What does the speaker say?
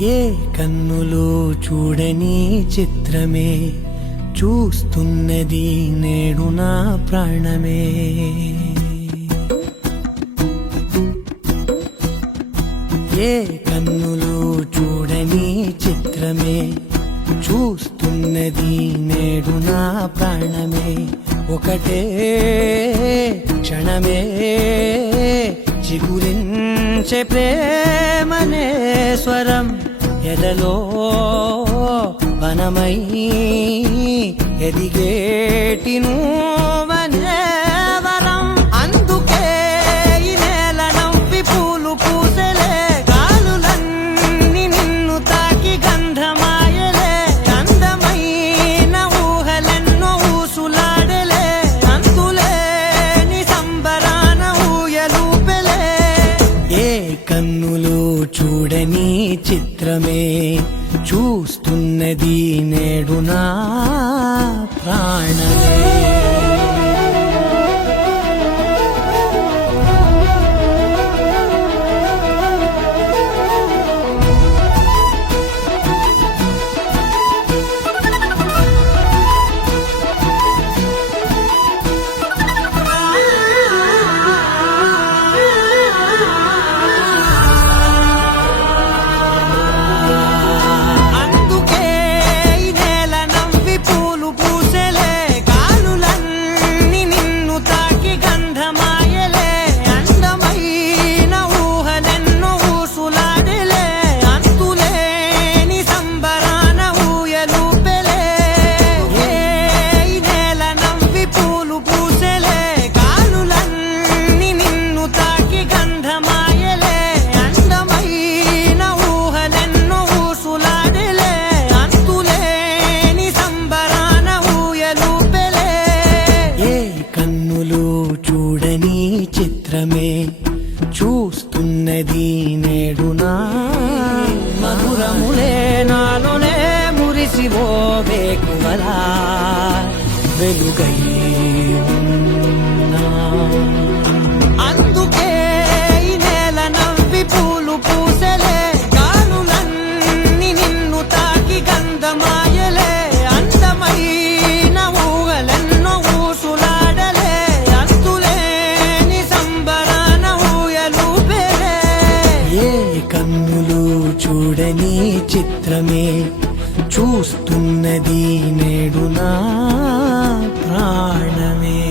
ఏ కన్నులు చూడని చిత్రమే చూస్తున్నది నేడు నా ప్రాణమే. ఏ కన్నులు చూడని చిత్రమే చూస్తున్నది నేడు నా ప్రాణమే. ఒకటే క్షణమే చిగురించే ప్రేమనే స్వరం ఎదలో వనమై ఎదిగేటి నువ్వనే వరం. అందుకే ఈ నేల నవ్వి పూలు పూసెలే, గాలులన్నీ నిన్ను తాకి గంధమాయలే. అందమైన ఊహలెన్నో ఊసులాడలే, అంతులేని సంబరాన ఊయలూపెలే. ఏ కన్నులు చూడని చిత్రమే చూస్తున్నది నేడు నా ప్రాణమే. చూడని చిత్రమే చూస్తున్నది నేడు నా మధురములే నాలోనే మురిసివో వేకువలా వెలుగై ఉన్నా. అందుకే ఈ నేల నవ్వి పూలు పూసెలే, గాలులన్నీ నిన్ను తాకి గంధమాయలే. అందమైన ఊహలెన్నో ఊసులాడలే, అంతులేని సంబరాన ఊయలూపెలే. ఏ కన్నులు చూడని చిత్రమే చూస్తున్నది నేడు నా ప్రాణమే.